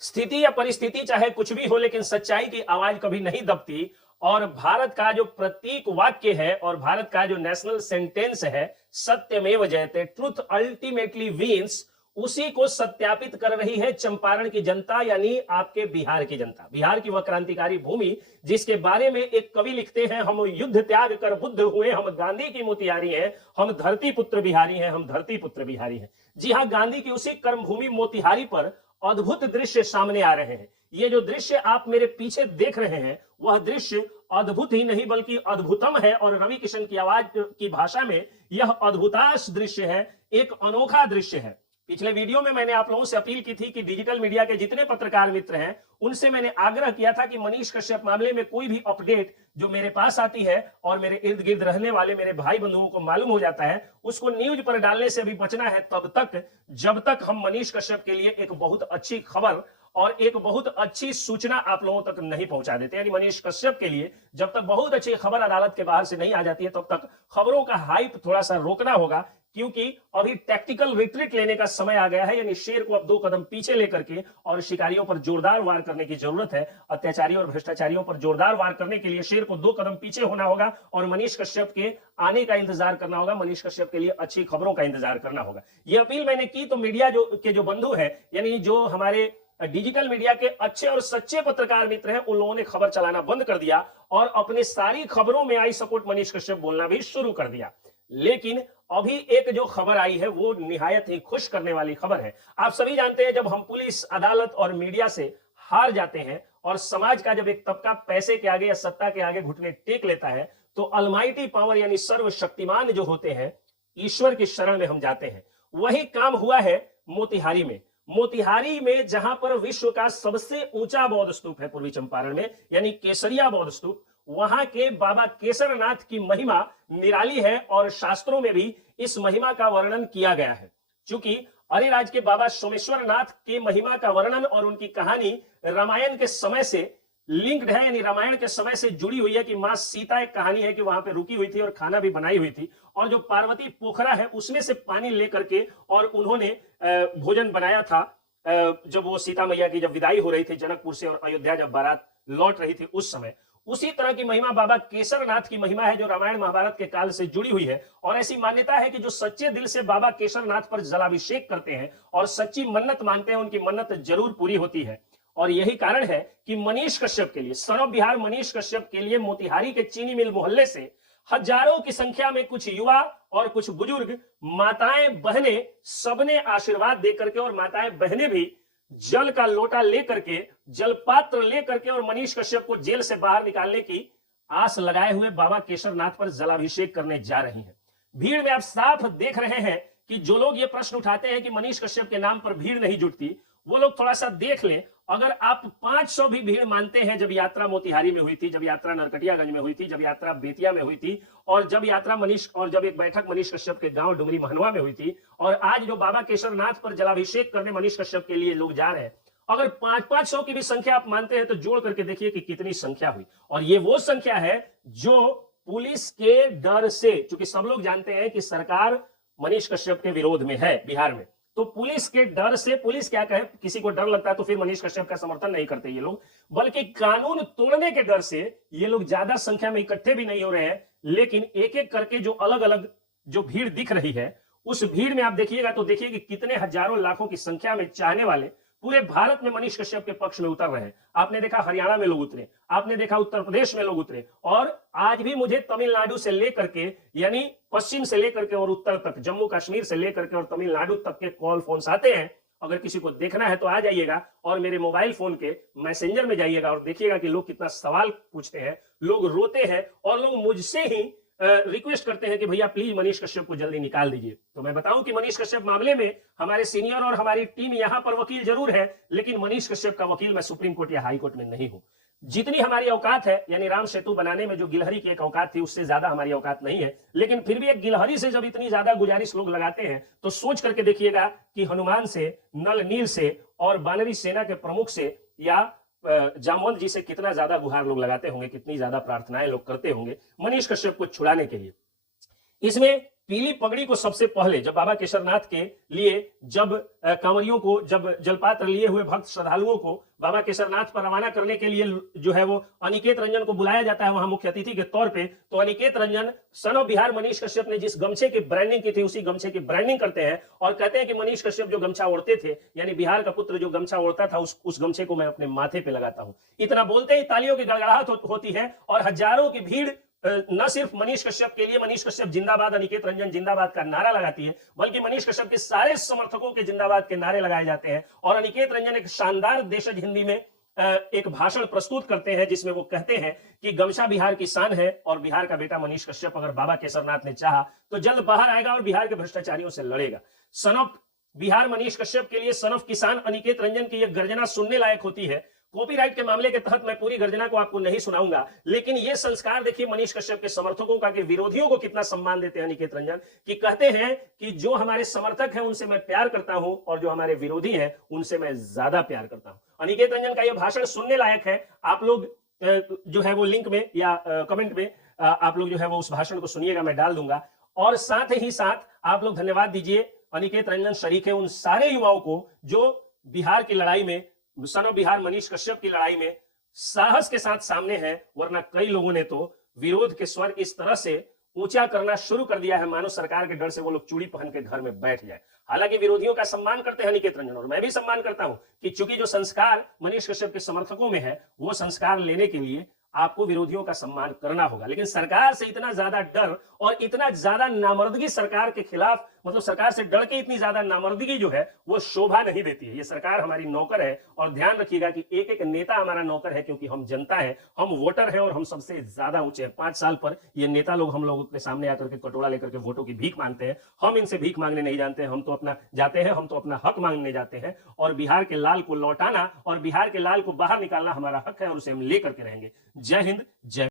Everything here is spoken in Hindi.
स्थिति या परिस्थिति चाहे कुछ भी हो, लेकिन सच्चाई की आवाज कभी नहीं दबती। और भारत का जो प्रतीक वाक्य है और भारत का जो नेशनल सेंटेंस है, सत्यमेव जयते, ट्रुथ अल्टीमेटली विंस, उसी को सत्यापित कर रही है चंपारण की जनता, यानी आपके बिहार की जनता। बिहार की वह क्रांतिकारी भूमि जिसके बारे में एक कवि लिखते हैं, हम युद्ध त्याग कर बुद्ध हुए, हम गांधी की मोतिहारी हैं, हम धरती पुत्र बिहारी हैं, हम धरती पुत्र बिहारी हैं। जी हां, गांधी की उसी कर्मभूमि मोतिहारी पर अद्भुत दृश्य सामने आ रहे हैं। ये जो दृश्य आप मेरे पीछे देख रहे हैं, वह दृश्य अद्भुत ही नहीं बल्कि अद्भुतम है। और रवि किशन की आवाज की भाषा में यह अद्भुताश दृश्य है, एक अनोखा दृश्य है। पिछले वीडियो में मैंने आप लोगों से अपील की थी कि डिजिटल मीडिया के जितने पत्रकार मित्र हैं, उनसे मैंने आग्रह किया था कि मनीष कश्यप मामले में कोई भी अपडेट जो मेरे पास आती है और मेरे इर्द गिर्द रहने वाले मेरे भाई बंधुओं को मालूम हो जाता है, उसको न्यूज पर डालने से भी बचना है तब तक, जब तक हम मनीष कश्यप के लिए एक बहुत अच्छी खबर और एक बहुत अच्छी सूचना आप लोगों तक नहीं पहुंचा देते। यानी मनीष कश्यप के लिए जब तक बहुत अच्छी खबर अदालत के बाहर से नहीं आ जाती है, तब तक खबरों का हाइप थोड़ा सा रोकना होगा, क्योंकि अभी टैक्टिकल रिट्रीट लेने का समय आ गया है। यानी शेर को अब 2 कदम पीछे लेकर के और शिकारियों पर जोरदार वार करने की जरूरत है। अत्याचारियों और भ्रष्टाचारियों पर जोरदार वार करने के लिए शेर को 2 कदम पीछे होना होगा और मनीष कश्यप के आने का इंतजार करना होगा। मनीष कश्यप के लिए अच्छी खबरों का इंतजार करना होगा। यह अपील मैंने की तो मीडिया जो बंधु है, यानी जो हमारे डिजिटल मीडिया के अच्छे और सच्चे पत्रकार मित्र हैं, उन लोगों ने खबर चलाना बंद कर दिया और अपने सारी खबरों में आई सपोर्ट मनीष कश्यप बोलना भी शुरू कर दिया। लेकिन अभी एक जो खबर आई है वो निहायत ही खुश करने वाली खबर है। आप सभी जानते हैं, जब हम पुलिस, अदालत और मीडिया से हार जाते हैं और समाज का जब एक तबका पैसे के आगे या सत्ता के आगे घुटने टेक लेता है, तो अलमाइटी पावर यानी सर्वशक्तिमान जो होते हैं, ईश्वर की शरण में हम जाते हैं। वही काम हुआ है मोतिहारी में। मोतिहारी में जहां पर विश्व का सबसे ऊंचा बौद्ध स्तूप है पूर्वी चंपारण में, यानी केसरिया बौद्ध स्तूप, वहां के बाबा केसरनाथ की महिमा निराली है और शास्त्रों में भी इस महिमा का वर्णन किया गया है। चूंकि अरिराज के बाबा सोमेश्वर नाथ के महिमा का वर्णन और उनकी कहानी रामायण के समय से लिंक्ड है, यानी रामायण के समय से जुड़ी हुई है कि मां सीता, एक कहानी है कि वहां पे रुकी हुई थी और खाना भी बनाई हुई थी, और जो पार्वती पोखरा है उसमें से पानी लेकर के और उन्होंने भोजन बनाया था जब वो सीता मैया की जब विदाई हो रही थी जनकपुर से और अयोध्या जब बारात लौट रही थी उस समय। उसी तरह की महिमा बाबा केसरनाथ की महिमा है जो रामायण महाभारत के काल से जुड़ी हुई है। और ऐसी मान्यता है कि जो सच्चे दिल से बाबा केसरनाथ पर जलाभिषेक करते हैं और सच्ची मन्नत मानते हैं, उनकी मन्नत जरूर पूरी होती है। और यही कारण है कि मनीष कश्यप के लिए, सन ऑफ बिहार मनीष कश्यप के लिए मोतिहारी के चीनी मिल मोहल्ले से हजारों की संख्या में कुछ युवा और कुछ बुजुर्ग, माताएं बहनें, सबने आशीर्वाद देकर के, और माताएं बहनें भी जल का लोटा लेकर के, जल पात्र लेकर के और मनीष कश्यप को जेल से बाहर निकालने की आस लगाए हुए बाबा केशरनाथ पर जलाभिषेक करने जा रही हैं। भीड़ में आप साफ देख रहे हैं कि जो लोग ये प्रश्न उठाते हैं कि मनीष कश्यप के नाम पर भीड़ नहीं जुटती, वो लोग थोड़ा सा देख लें। अगर आप 500 भी भीड़ मानते हैं, जब यात्रा मोतिहारी में हुई थी, जब यात्रा नरकटियागंज में हुई थी, जब यात्रा बेतिया में हुई थी, और जब यात्रा जब एक बैठक मनीष कश्यप के गांव डुमरी महनवा में हुई थी, और आज जो बाबा केशरनाथ पर जलाभिषेक करने मनीष कश्यप के लिए लोग जा रहे हैं, अगर 500 की भी संख्या आप मानते हैं तो जोड़ करके देखिए कि कितनी संख्या हुई। और ये वो संख्या है जो पुलिस के डर से, क्योंकि सब लोग जानते हैं कि सरकार मनीष कश्यप के विरोध में है बिहार में, तो पुलिस के डर से, पुलिस क्या कहे, किसी को डर लगता है तो फिर मनीष कश्यप का समर्थन नहीं करते ये लोग, बल्कि कानून तोड़ने के डर से ये लोग ज्यादा संख्या में इकट्ठे भी नहीं हो रहे हैं। लेकिन एक एक करके जो अलग अलग जो भीड़ दिख रही है, उस भीड़ में आप देखिएगा तो देखिए कि कितने हजारों लाखों की संख्या में चाहने वाले पूरे भारत में मनीष कश्यप के पक्ष में उतर रहे हैं। आपने देखा हरियाणा में लोग उतरे, आपने देखा उत्तर प्रदेश में लोग उतरे, और आज भी मुझे तमिलनाडु से लेकर के, यानी पश्चिम से लेकर के और उत्तर तक, जम्मू कश्मीर से लेकर के और तमिलनाडु तक के कॉल फोन आते हैं। अगर किसी को देखना है तो आ जाइएगा और मेरे मोबाइल फोन के मैसेंजर में जाइएगा और देखिएगा कि लोग कितना सवाल पूछते हैं, लोग रोते हैं, और लोग मुझसे ही रिक्वेस्ट करते हैं कि भैया प्लीज मनीष कश्यप को जल्दी निकाल दीजिए। तो मैं बताऊं कि मनीष कश्यप मामले में हमारे सीनियर और हमारी टीम यहां पर वकील जरूर है, लेकिन मनीष कश्यप का वकील मैं सुप्रीम कोर्ट या हाई कोर्ट में नहीं हूं। जितनी हमारी औकात है, यानी राम सेतु बनाने में जो गिलहरी की एक औकात थी, उससे ज्यादा हमारी औकात नहीं है। लेकिन फिर भी एक गिलहरी से जब इतनी ज्यादा गुजारिश लोग लगाते हैं, तो सोच करके देखिएगा कि हनुमान से, नल नील से और बानरी सेना के प्रमुख से या जामवंत जी से कितना ज्यादा गुहार लोग लगाते होंगे, कितनी ज्यादा प्रार्थनाएं लोग करते होंगे मनीष कश्यप को छुड़ाने के लिए। इसमें पीली पगड़ी को सबसे पहले जब बाबा केशरनाथ के लिए जब कांवरियों को, जब जलपात्र लिए हुए भक्त श्रद्धालुओं को बाबा केशरनाथ पर रवाना करने के लिए जो है वो अनिकेत रंजन को बुलाया जाता है वहां मुख्य अतिथि के तौर पे, तो अनिकेत रंजन सन ऑफ बिहार मनीष कश्यप ने जिस गमछे की ब्रांडिंग की थी उसी गमछे की ब्रांडिंग करते हैं और कहते हैं कि मनीष कश्यप जो गमछा ओढ़ते थे, यानी बिहार का पुत्र जो गमछा ओढ़ता था, उस गमछे को मैं अपने माथे पे लगाता हूं। इतना बोलते ही तालियों की गड़गड़ाहट होती है और हजारों की भीड़ न सिर्फ मनीष कश्यप के लिए मनीष कश्यप जिंदाबाद, अनिकेत रंजन जिंदाबाद का नारा लगाती है, बल्कि मनीष कश्यप के सारे समर्थकों के जिंदाबाद के नारे लगाए जाते हैं। और अनिकेत रंजन एक शानदार देशज हिंदी में एक भाषण प्रस्तुत करते हैं जिसमें वो कहते हैं कि गमछा बिहार की शान है और बिहार का बेटा मनीष कश्यप अगर बाबा केशरनाथ ने चाहा तो जल्द बाहर आएगा और बिहार के भ्रष्टाचारियों से लड़ेगा। सन ऑफ बिहार मनीष कश्यप के लिए सन ऑफ किसान अनिकेत रंजन की यह गर्जना सुनने लायक होती है। कॉपीराइट के मामले के तहत मैं पूरी गर्जना को आपको नहीं सुनाऊंगा, लेकिन यह संस्कार देखिए मनीष कश्यप के समर्थकों का कि विरोधियों को कितना सम्मान देते हैं अनिकेत रंजन, कि कहते हैं कि जो हमारे समर्थक हैं उनसे मैं प्यार करता हूं और जो हमारे विरोधी हैं उनसे मैं ज्यादा प्यार करता हूं। अनिकेत रंजन का यह भाषण सुनने लायक है। आप लोग जो है वो लिंक में या कमेंट में आप लोग जो है वो उस भाषण को सुनिएगा, मैं डाल दूंगा। और साथ ही साथ आप लोग धन्यवाद दीजिए अनिकेत रंजन शरीक है उन सारे युवाओं को जो बिहार की लड़ाई में, सन ऑफ बिहार मनीष कश्यप की लड़ाई में साहस के साथ सामने हैं, वरना कई लोगों ने तो विरोध के स्वर इस तरह से ऊंचा करना शुरू कर दिया है मानो सरकार के डर से वो लोग चूड़ी पहन के घर में बैठ जाए। हालांकि विरोधियों का सम्मान करते हैं अनिकेत रंजन और मैं भी सम्मान करता हूं कि चूंकि जो संस्कार मनीष कश्यप के समर्थकों में है वो संस्कार लेने के लिए आपको विरोधियों का सम्मान करना होगा। लेकिन सरकार से इतना ज्यादा डर और इतना ज्यादा नामर्दगी सरकार के खिलाफ, मतलब सरकार से डर के इतनी ज्यादा नामर्दगी जो है वो शोभा नहीं देती है। ये सरकार हमारी नौकर है और ध्यान रखिएगा कि एक एक नेता हमारा नौकर है, क्योंकि हम जनता है, हम वोटर हैं और हम सबसे ज्यादा ऊंचे हैं। 5 साल पर ये नेता लोग हम लोगों के सामने आकर के कटोरा लेकर के वोटों की भीख मांगते हैं। हम इनसे भीख मांगने नहीं जानते हैं, हम तो अपना जाते हैं, हम तो अपना हक मांगने जाते हैं और बिहार के लाल को लौटाना और बिहार के लाल को बाहर निकालना हमारा हक है और उसे हम लेकर के रहेंगे। जय हिंद, जय